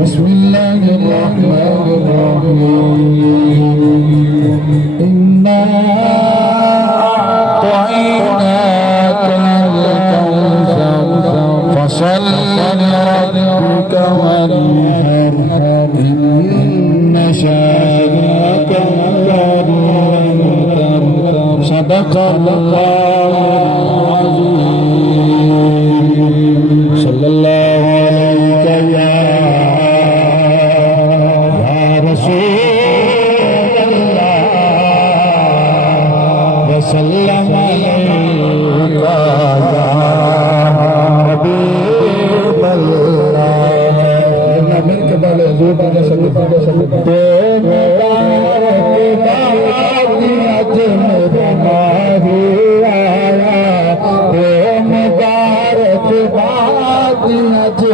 بسم الله الرحمن الرحيم إنا أعطيناك الكوثر فصل لربك وانحر إن شانئك هو الأبتر صدق الله العظيم صلى الله عليك يا رسول الله وسلم عليك يا حبيب الله من قبل ذوبك سبحانك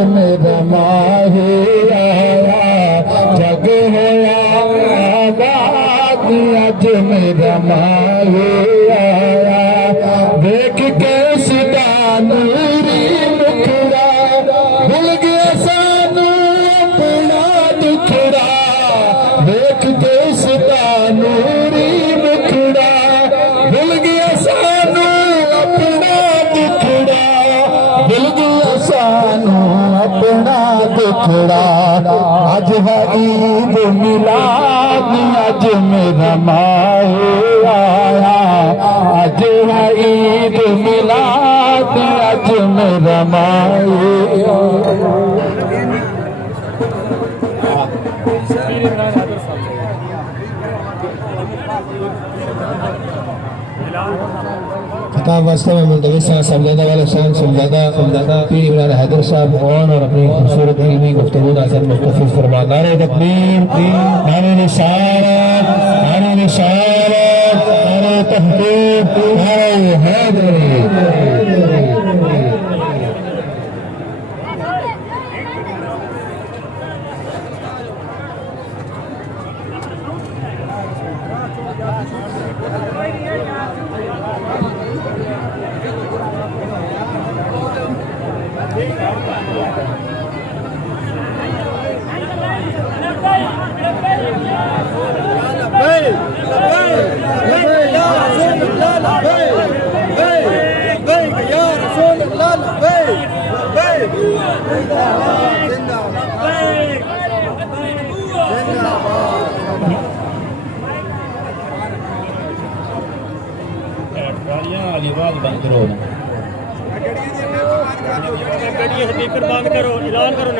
میرا ماہی آیا جگ ہویا آباد اج میرا ماہی آیا دیکھ کے سدا نوری مکھڑا بھول گیا سانو اپنا دکھڑا دیکھ کے سدا نوری مکھڑا بھول گیا سانو اپنا دکھڑا بھول گیا سانو اپنا دکھڑا آج ہے عید میلاد آج میرا ماہی آیا آج ہے عید میلاد آج میرا ماہی خطاب واسطے میں ملتوی صاحب سمجھادہ والے حسین سمجھادہ پیر عمران حیدر صاحب اور اپنی خوبصورت علمی گفتگو ناظر مستفیض فرما نعرہ تکبیر نعرہ رسالت نعرہ تحقیق نعرہ حیدری بند کرو اعلان کرو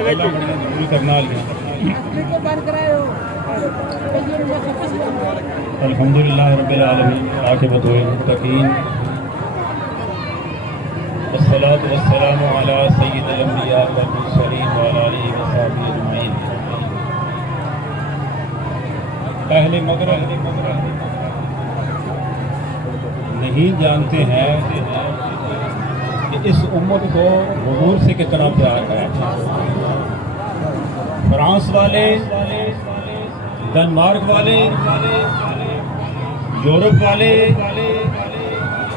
الحمدللہ رب العالمین عاقبۃ للمتقین والصلاة والسلام علی سید الانبیاء والمرسلین وعلی آلہ وصحبہ اجمعین اہل مغرب نہیں جانتے ہیں کہ اس امت کو حضور سے کتنا پیار ہے فرانس والے ڈنمارک والے یورپ والے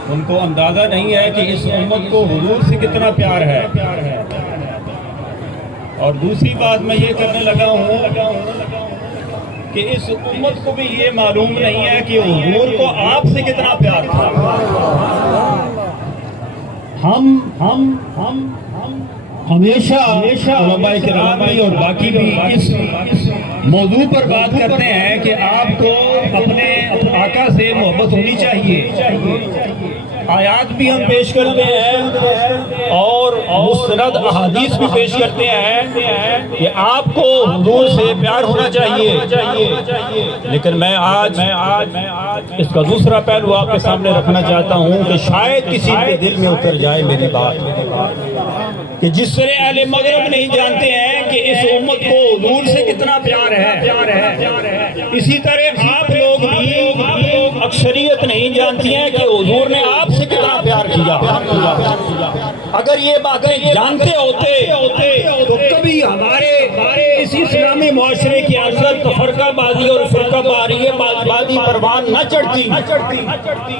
ان کو اندازہ نہیں ہے کہ اس امت کو حضور سے کتنا پیار ہے اور دوسری بات میں یہ کرنے لگا ہوں کہ اس امت کو بھی یہ معلوم نہیں ہے کہ حضور کو آپ سے کتنا پیار تھا ہم ہمیشہ علماء کرام اور باقی بھی اس موضوع پر بات کرتے ہیں کہ آپ کو اپنے آقا سے محبت ہونی چاہیے آیات بھی ہم پیش کرتے ہیں اور مستند احادیث بھی پیش کرتے ہیں کہ آپ کو حضور سے پیار ہونا چاہیے لیکن میں آج اس کا دوسرا پہلو آپ کے سامنے رکھنا چاہتا ہوں کہ شاید کسی کے دل میں اتر جائے میری بات کہ جس طرح اہل مغرب نہیں جانتے ہیں کہ اس امت کو حضور سے کتنا پیار ہے اسی طرح آپ لوگ بھی اکثریت نہیں جانتی ہیں کہ حضور نے آپ سے کتنا پیار کیا اگر یہ باتیں جانتے ہوتے تو کبھی ہمارے فرقہ بازی اور فرقہ باری بازی پروان نہ چڑھتی۔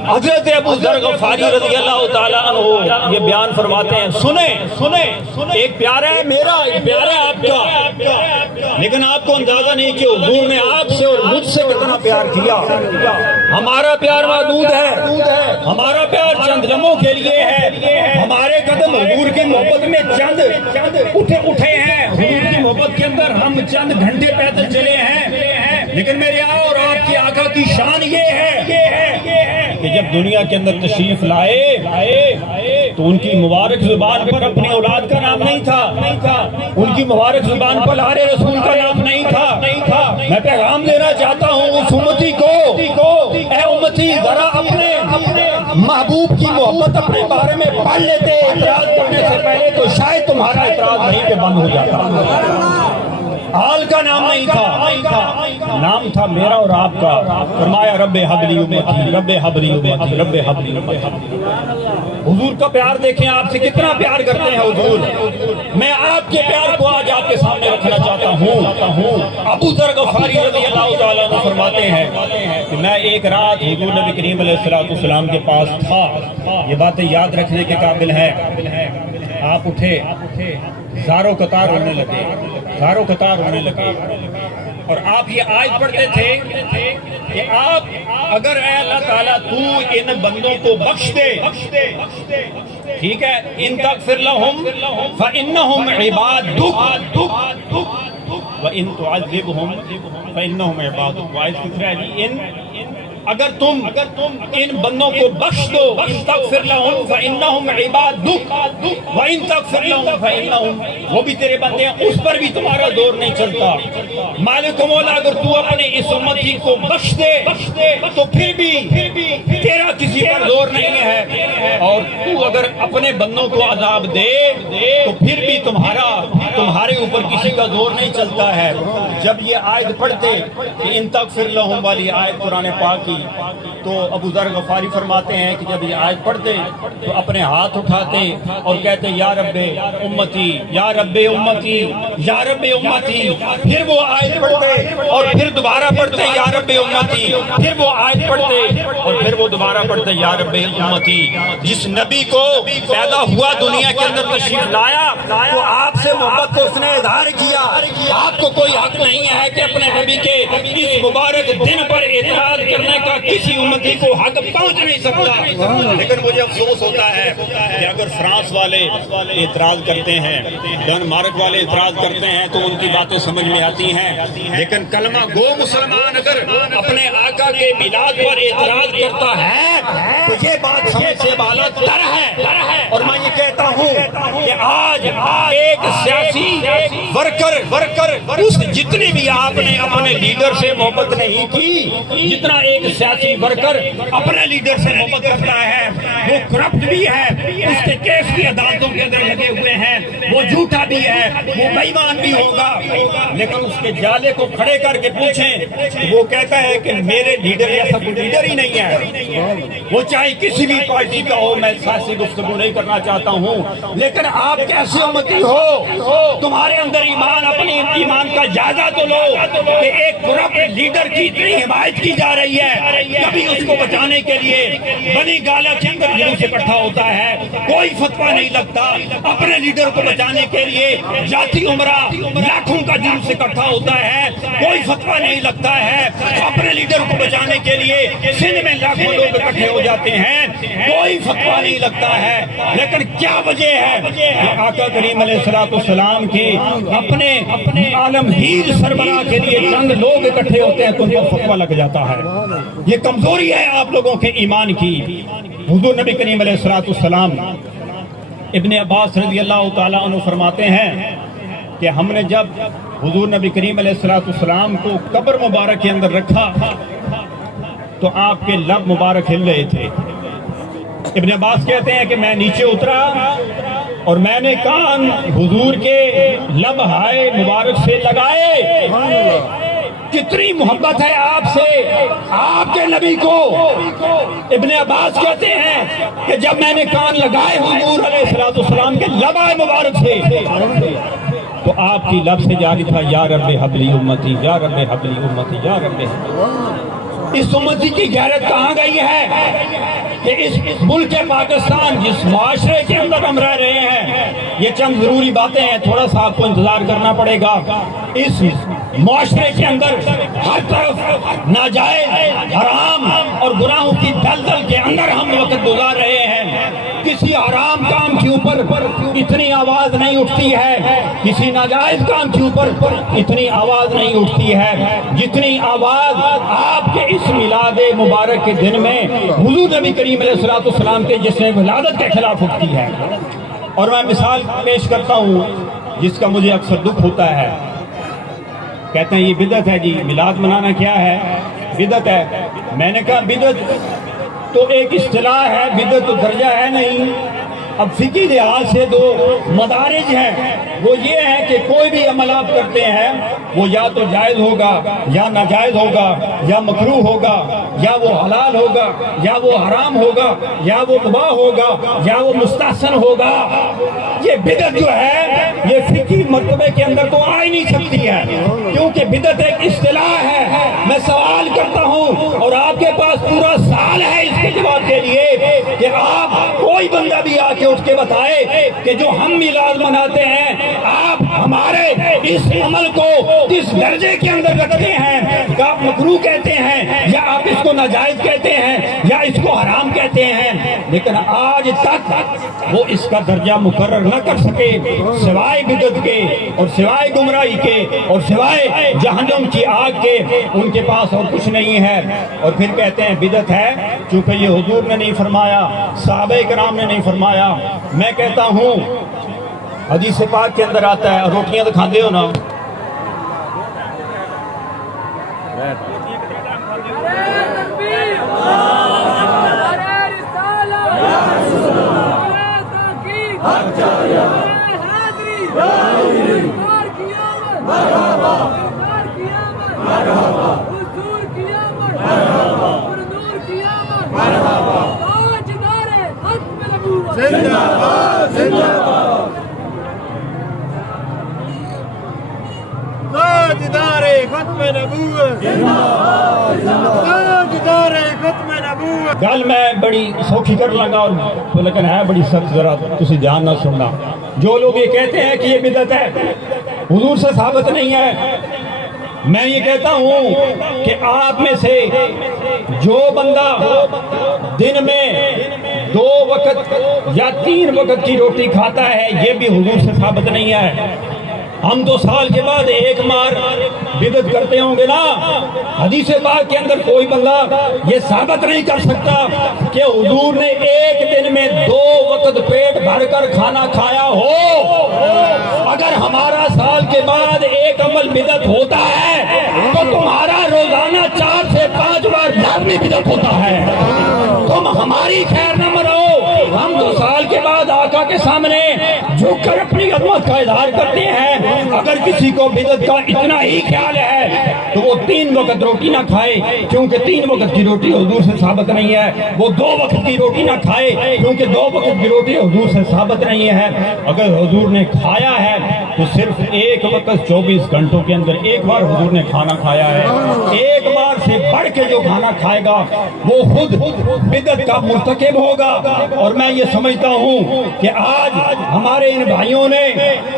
حضرت ابو ذر غفاری رضی اللہ تعالیٰ عنہ یہ بیان فرماتے ہیں، سنیں ایک پیارا ہے میرا، ایک پیارا ہے آپ کا، لیکن آپ کو اندازہ نہیں کہ حضور نے آپ سے اور مجھ سے کتنا پیار کیا۔ ہمارا پیار محدود ہے، ہمارا پیار چند لمحوں کے لیے ہے، ہمارے قدم حضور کی محبت میں چند اٹھے ہیں، حضور کی محبت کے اندر ہم چند گھنٹے پیدل چلے ہیں، لیکن میرے اور آپ کی آقا کی شان یہ ہے کہ جب دنیا کے اندر تشریف لائے تو ان کی مبارک زبان پر اپنی اولاد کا نام نہیں تھا، ان کی مبارک زبان پر لارے رسول کا نام نہیں تھا۔ میں پیغام دینا چاہتا ہوں اس امتی کو، اے امتی ذرا اپنے محبوب کی محبت اپنے بارے میں پڑھ لیتے اعتراض کرنے سے پہلے، تو شاید تمہارا اعتراض وہیں پہ بند ہو جاتا۔ حال کا نام نہیں تھا، نام تھا میرا اور آپ کا۔ فرمایا رب حبلی امتی، رب حبلی امتی، رب حبلی امتی۔ حضور کا پیار دیکھیں، آپ سے کتنا پیار کرتے ہیں حضور۔ میں آپ کے پیار کو آج آپ کے سامنے رکھنا چاہتا ہوں۔ ابو ذر غفاری رضی اللہ تعالیٰ عنہ فرماتے ہیں کہ میں ایک رات حضور نبی کریم علیہ السلام کے پاس تھا۔ یہ باتیں یاد رکھنے کے قابل ہیں۔ آپ اٹھے، زاروں قطار ہونے لگے، اور آپ یہ آیت پڑھتے تھے کہ آپ اگر اے اللہ تعالیٰ تو ان بندوں کو بخش دے، ٹھیک ہے، ان تغفر لہم فإنہم عبادک وإن تعذبہم فإنہم عبادک۔ وآیت کس ہے جی؟ اگر تم ان بندوں کو بخش دو، ان تغفر لہم فإنہم عبادک وإن تغفر لہم فإنہم، وہ بھی تیرے بندے ہیں، اس پر بھی تمہارا دور نہیں چلتا۔ مالک و مولا اگر تو اپنے اس امتی کو بخش دے تو پھر بھی تیرا کسی پر دور نہیں ہے، اور تو اگر اپنے بندوں کو عذاب دے تو پھر بھی تمہارے اوپر کسی کا دور نہیں چلتا ہے۔ جب یہ آیت پڑھتے کہ ان تغفر لہم والی آیت قرآن پاک کی، تو ابو ذر غفاری فرماتے ہیں کہ جب یہ آیت پڑھتے تو اپنے ہاتھ اٹھاتے اور کہتے یا رب امتی، یا رب امتی، یا رب امتی۔ پھر وہ آیت پڑھتے اور پھر دوبارہ پڑھتے یا رب امتی، پھر وہ آیت پڑھتے اور پھر وہ دوبارہ پڑھتے یا رب امتی۔ جس نبی کو پیدا ہوا دنیا کے اندر تشریف لایا تو آپ سے محبت کو اس نے اظہار کیا۔ آپ کو کوئی حق نہیں ہے کہ اپنے نبی کے اس مبارک دن پر اعتراض کرنے کا کسی امتی کو حق پہنچ نہیں سکتا۔ لیکن مجھے افسوس ہوتا ہے کہ اگر فرانس والے اعتراض کرتے ہیں، ڈنمارک والے اعتراض کرتے ہیں تو ان کی باتیں سمجھ میں آتی ہیں، لیکن کلمہ گو مسلمان اگر اپنے آقا کے میلاد پر اعتراض کرتا ہے تو یہ بات سمجھ سے بالا تر ہے۔ اور میں یہ کہتا ہوں کہ آج ایک سیاسی ورکر اس جتنی بھی آپ نے اپنے لیڈر سے محبت نہیں کی، جتنا ایک سیاسی ورکر اپنے لیڈر سے محبت کرتا ہے، وہ کرپٹ بھی ہے، اس کے کیس بھی عدالتوں کے اندر لگے ہوئے ہیں، وہ جھوٹا بھی ہے، وہ بے ایمان بھی ہوگا، لیکن اس کے جالے کو کھڑے کر کے پوچھیں، وہ کہتا ہے کہ میرے لیڈر ایسا کوئی لیڈر ہی نہیں ہے۔ وہ چاہے کسی بھی پارٹی کا ہو، میں سیاسی گفتگو نہیں کرنا چاہتا ہوں، لیکن آپ کیسے امتی ہو؟ تمہارے اندر ایمان، اپنے ایمان کا جائزہ تو لو کہ ایک کرپٹ لیڈر کی اتنی حمایت کی جا رہی ہے، کبھی اس کو بچانے کے لیے بنی گالا کے اندر جلوس اکٹھا ہوتا ہے، کوئی فتویٰ نہیں لگتا، اپنے لیڈر کو بچانے کے لیے جاتی عمرہ لاکھوں کا جلوس اکٹھا ہوتا ہے، کوئی فتویٰ نہیں لگتا ہے، اپنے لیڈر کو بچانے کے لیے سندھ میں لاکھوں لوگ اکٹھے ہو جاتے ہیں، کوئی فتویٰ نہیں لگتا ہے۔ لیکن کیا وجہ ہے کہ آقا کریم علیہ السلام کی اپنے عالمگیر سربراہ کے لیے چند لوگ اکٹھے ہوتے ہیں تو ان کو فتویٰ لگ جاتا ہے۔ یہ کمزوری ہے آپ لوگوں کے ایمان کی۔ حضور نبی کریم علیہ السلام ابن عباس رضی اللہ تعالیٰ عنہ فرماتے ہیں کہ ہم نے جب حضور نبی کریم علیہ السلام کو قبر مبارک کے اندر رکھا تو آپ کے لب مبارک ہل رہے تھے۔ ابن عباس کہتے ہیں کہ میں نیچے اترا اور میں نے کان حضور کے لب ہائے مبارک سے لگائے۔ کتنی محبت ہے آپ سے، آپ کے نبی کو۔ ابن عباس کہتے ہیں کہ جب میں نے کان لگائے حضور علیہ السلام کے لب ہائے مبارک سے تو آپ کی لب سے جاری تھا یا رب حبلی امتی، یا رب حبلی امتی، یا رب حبلی۔ اس امتی کی غیرت کہاں گئی ہے کہ اس ملک پاکستان جس معاشرے کے اندر ہم رہ رہے ہیں، یہ چند ضروری باتیں ہیں، تھوڑا سا آپ کو انتظار کرنا پڑے گا۔ اس معاشرے کے اندر ہر طرف ناجائز حرام اور گناہوں کی دلدل کے اندر ہم وقت گزار رہے ہیں۔ کسی حرام کام کے اوپر اتنی آواز نہیں اٹھتی ہے، کسی ناجائز کام کے اوپر اتنی آواز نہیں اٹھتی ہے جتنی آواز آپ کے اس میلاد مبارک کے دن میں حضور نبی کریم علیہ السلام کے جشن ولادت کے خلاف اٹھتی ہے۔ اور میں مثال پیش کرتا ہوں جس کا مجھے اکثر دکھ ہوتا ہے۔ کہتے ہیں یہ بدعت ہے جی، میلاد منانا کیا ہے؟ بدعت ہے۔ میں نے کہا بدعت تو ایک اصطلاح ہے، بدعت تو درجہ ہے نہیں۔ اب فقہی لحاظ سے دو مدارج ہیں، وہ یہ ہے کہ کوئی بھی عمل آپ کرتے ہیں وہ یا تو جائز ہوگا یا ناجائز ہوگا، یا مکروہ ہوگا یا وہ حلال ہوگا، یا وہ حرام ہوگا، یا وہ مباح ہوگا، یا وہ مستحسن ہوگا۔ یہ بدعت جو ہے یہ فقہی مرتبے کے اندر تو آ ہی نہیں سکتی ہے، کیونکہ بدعت ایک اصطلاح ہے۔ میں سوال کرتا ہوں اور آپ کے پاس پورا سال ہے اس کے جواب کے لیے کہ آپ کوئی بندہ بھی آ کے اٹھ کے بتائے کہ جو ہم میلاد مناتے ہیں آپ ہمارے اس عمل کو کس درجے کے اندر رکھتے ہیں، کہ آپ مکروہ کہتے ہیں یا آپ اس کو ناجائز کہتے ہیں یا اس کو حرام کہتے ہیں۔ لیکن آج تک وہ اس کا درجہ مقرر نہ کر سکے، سوائے بدعت کے اور سوائے گمراہی کے اور سوائے جہنم کی آگ کے ان کے پاس اور کچھ نہیں ہے۔ اور پھر کہتے ہیں بدعت ہے چونکہ یہ حضور نے نہیں فرمایا، صحابہ کرام نے نہیں فرمایا۔ میں کہتا ہوں حدیث پاک کے اندر آتا ہے، روٹیاں تو کھاندے ہو نا، گل میں بڑی سوکھی کر لگا اور لیکن ہے بڑی سخت، ذرا تسی دھیان نہ سننا۔ جو لوگ یہ کہتے ہیں کہ یہ بدعت ہے، حضور سے ثابت نہیں ہے، میں یہ کہتا ہوں کہ آپ میں سے جو بندہ دن میں 2 وقت یا 3 وقت کی روٹی کھاتا ہے یہ بھی حضور سے ثابت نہیں ہے۔ ہم تو سال کے بعد 1 مار بدعت کرتے ہوں گے نا، حدیث پاک کے اندر کوئی بندہ یہ ثابت نہیں کر سکتا کہ حضور نے ایک دن میں 2 وقت پیٹ بھر کر کھانا کھایا ہو۔ اگر ہمارا سال کے بعد ایک عمل بدعت ہوتا ہے تو تمہارا روزانہ 4 سے 5 بار لازمی بدعت ہوتا ہے۔ تم ہماری خیر نہ مرو، ہم تو سال کے بعد آقا کے سامنے جھک کر اپنی عظمت کا اظہار کرتے ہیں۔ اگر کسی کو بدعت کا اتنا ہی خیال ہے تو وہ 3 وقت روٹی نہ کھائے، کیونکہ 3 وقت کی روٹی حضور سے ثابت نہیں ہے۔ وہ 2 وقت کی روٹی نہ کھائے کیونکہ 2 وقت کی روٹی حضور سے ثابت نہیں ہے۔ اگر حضور نے کھایا ہے تو صرف 1 وقت 24 گھنٹوں کے اندر 1 بار حضور نے کھانا کھایا ہے۔ 1 بار سے بڑھ کے جو کھانا کھائے گا وہ خود بدعت کا مرتکب ہوگا۔ اور میں یہ سمجھتا ہوں کہ آج ہمارے ان بھائیوں نے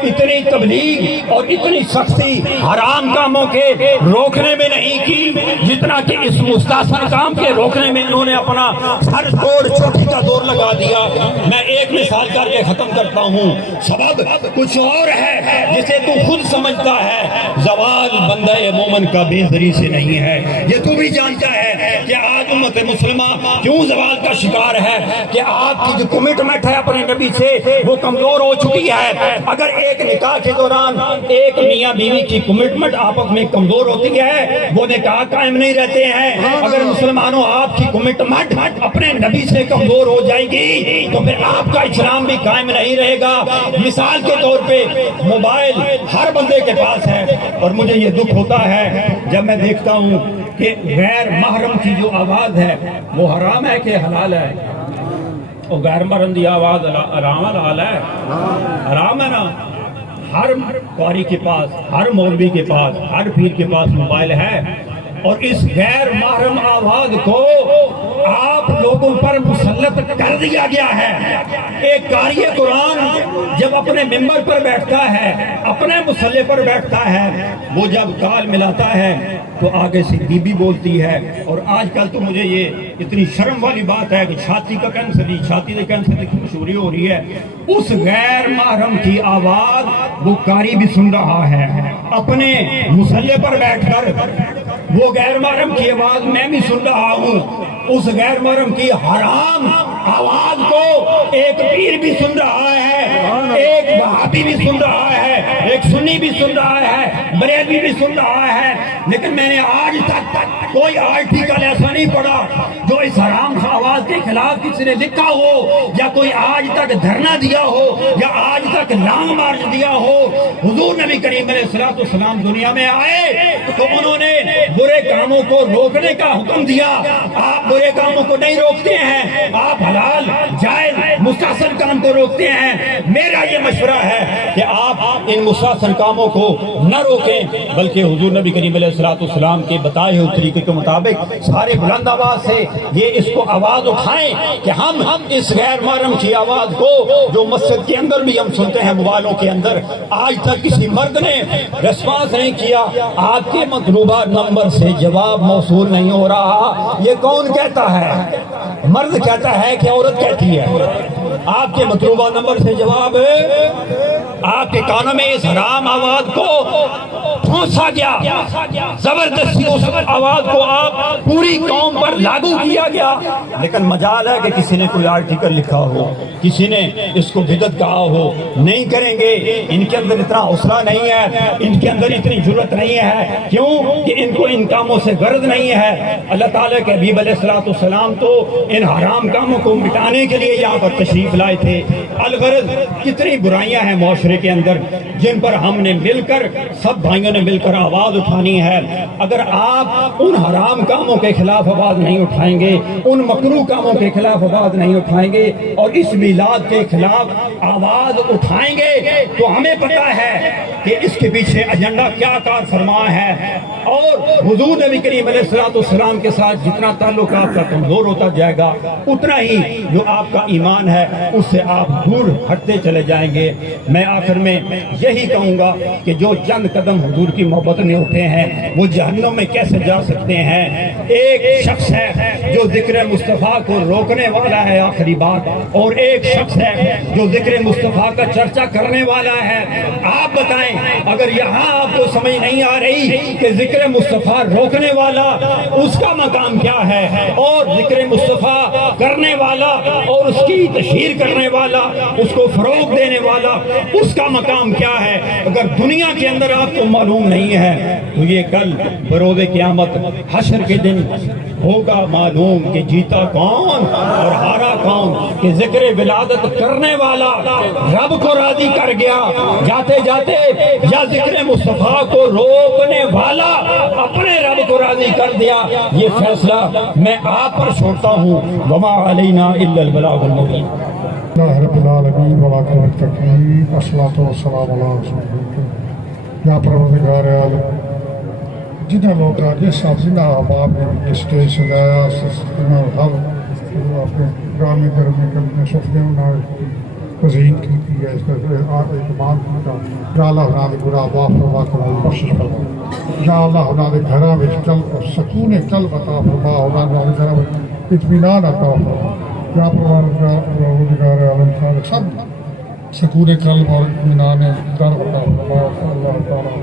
اتنی تبلیغ اور اتنی سختی حرام کاموں کے روکنے میں نہیں کی جتنا کہ اس مستحسن کام کے روکنے میں انہوں نے اپنا ہر توڑ چوٹی کا دور لگا دیا۔ میں ایک مثال کر کے ختم کرتا ہوں، سبب کچھ اور ہے جسے تو خود سمجھتا ہے۔ زوال بندہ مومن کا بے ذری سے نہیں ہے، یہ تو بھی جانتا ہے کہ آج امت مسلمہ کیوں زوال کا شکار ہے، کہ آپ کی جو کمٹمنٹ ہے اپنے نبی سے وہ کمزور ہو چکی ہے۔ اگر ایک نکاح کے دوران ایک میاں بیوی کی کمٹمنٹ آپس میں کمزور ہوتی ہے وہ نکاح قائم نہیں رہتے ہیں۔ اگر مسلمانوں آپ کی کمٹمنٹ اپنے نبی سے کمزور ہو جائے گی تو پھر آپ کا اسلام بھی قائم نہیں رہے گا۔ مثال کے طور پہ موبائل ہر بندے کے پاس ہے، اور مجھے یہ دکھ ہوتا ہے جب میں دیکھتا ہوں کہ غیر محرم کی جو آواز ہے وہ حرام ہے کہ حلال ہے؟ وہ غیر محرم کی آواز حرام ہے، حلال ہے؟ حرام ہے نا۔ ہر قاری کے پاس، ہر مولوی کے پاس، ہر پیر کے پاس موبائل ہے، اور اس غیر محرم آواز کو آپ لوگوں پر مسلط کر دیا گیا ہے۔ ایک قاری قرآن جب اپنے ممبر پر بیٹھتا ہے، اپنے مصلی پر بیٹھتا ہے، وہ جب کال ملاتا ہے تو آگے سے بی بی بولتی ہے، اور آج کل تو مجھے یہ اتنی شرم والی بات ہے کہ چھاتی کا کینسر، چھاتی کے کینسر کی مشہوری ہو رہی ہے، اس غیر محرم کی آواز وہ قاری بھی سن رہا ہے اپنے مصلی پر بیٹھ کر، وہ غیر محرم کی آواز میں بھی سن رہا ہوں، اس غیر محرم کی حرام آواز کو ایک پیر بھی سن رہا ہے، ایک وہابی بھی سن رہا ہے، ایک سنی بھی سن رہا ہے، بریلوی بھی سن رہا ہے، لیکن میں نے آج تک کوئی آرٹیکل ایسا نہیں پڑھا جو اس حرام آواز کے خلاف کسی نے لکھا ہو، یا کوئی آج تک دھرنا دیا ہو، یا آج تک لانگ مارچ دیا ہو۔ حضور نبی کریم علیہ الصلوۃ والسلام دنیا میں آئے تو انہوں نے برے کاموں کو روکنے کا حکم دیا۔ آپ برے کاموں کو نہیں روکتے ہیں، آپ حلال جائز مستحسن کام کو روکتے ہیں۔ میرا یہ مشورہ ہے کہ آپ ان مستحسن کاموں کو نہ روکیں، بلکہ حضور نبی کریم علیہ الصلوۃ والسلام کے بتائے ہوئے طریقے کے مطابق سارے بلند آواز سے یہ اس کو آواز اٹھائیں کہ ہم اس غیر محرم کی آواز کو جو مسجد کے اندر بھی ہم سنتے ہیں، موبائلوں کے اندر، آج تک کسی مرد نے ریسپانس نہیں کیا۔ آپ کے مطلوبہ نمبر سے جواب موصول نہیں ہو رہا، یہ کون کہتا ہے؟ مرد کہتا ہے کہ عورت کہتی ہے؟ آپ کے مطلوبہ نمبر سے جواب ہے، آپ کے کانوں میں اس حرام آواز کو پھونسا گیا، زبردستی اس آواز کو آپ پوری قوم پر لاگو کیا گیا۔ لیکن مجال ہے کہ کسی نے کوئی آرٹیکل لکھا ہو، کسی نے اس کو بدعت کہا ہو، نہیں کریں گے، ان کے اندر اتنا حوصلہ نہیں ہے، ان کے اندر اتنی جرت نہیں ہے، کیوں کہ ان کو ان کاموں سے غرض نہیں ہے۔ اللہ تعالیٰ کے حبیب علیہ الصلوۃ والسلام تو ان حرام کاموں کو مٹانے کے لیے یہاں پر تشریف لائے تھے۔ الغرض کتنی برائیاں ہیں معاشرے کے اندر جن پر ہم نے مل کر، سب بھائیوں نے مل کر آواز اٹھانی ہے۔ اگر آپ ان حرام کاموں کے خلاف آواز نہیں اٹھائیں گے، ان مکروہ کاموں کے خلاف آواز نہیں اٹھائیں گے، اور اس میلاد کے خلاف آواز اٹھائیں گے، تو ہمیں پتہ ہے کہ اس کے پیچھے ایجنڈا کیا کار فرما ہے، اور حضور نبی کریم علیہ الصلوۃ والسلام کے ساتھ جتنا تعلق آپ کا کمزور ہوتا جائے گا، اتنا ہی جو آپ کا ایمان ہے اس سے آپ دور ہٹتے چلے جائیں گے۔ میں آخر میں یہی کہوں گا کہ جو چند قدم حضور کی محبت میں اٹھے ہیں وہ جہنم میں کیسے جا سکتے ہیں۔ ایک شخص ہے جو ذکر مصطفیٰ کو روکنے والا ہے، آخری بات، اور ایک شخص ہے جو ذکر مصطفیٰ کا چرچا کرنے والا ہے۔ آپ بتائیں، اگر یہاں آپ کو سمجھ نہیں آ رہی کہ ذکر مصطفیٰ روکنے والا اس کا مقام کیا ہے، اور ذکر مصطفیٰ کرنے والا اور اس کی تشہیر کرنے والا، اس کو فروغ دینے والا، اس کا مقام کیا ہے، اگر دنیا کے اندر آپ کو معلوم نہیں ہے تو یہ کل بروز قیامت حشر کے دن ہوگا معلوم کہ جیتا کون اور ہارا کون، کہ ذکر ولادت کرنے والا رب کو راضی کر گیا جاتے جاتے، یا ذکر مصطفیٰ کو روکنے والا اپنے رب کو راضی کر دیا۔ یہ فیصلہ میں آپ پر چھوڑتا ہوں۔ وما علینا الا البلاغ المبین۔ اللہ رب العالمین والعاقبۃ للمتقین والصلاۃ والسلام علی رسول اللہ۔ یا پروردگار عالم، جنہیں لوگ جس زندہ احباب نے اسٹیج سجایا، ہم اپنے گرامی گھر میں کرنے سفنے انہوں نے تزئین کی ہے، اس کا اہتمام کیا۔ یا اللہ ہمارے گناہ معاف فرما کر بخشش فرما۔ یا اللہ ہمارے گھراں میں سکون قلب عطا فرما، ہمارے گھراں میں اطمینان عطا فرما۔ یا پروردگار عالم سب سکون قلب اور اطمینان قلب عطا فرما۔ اللہ تعالیٰ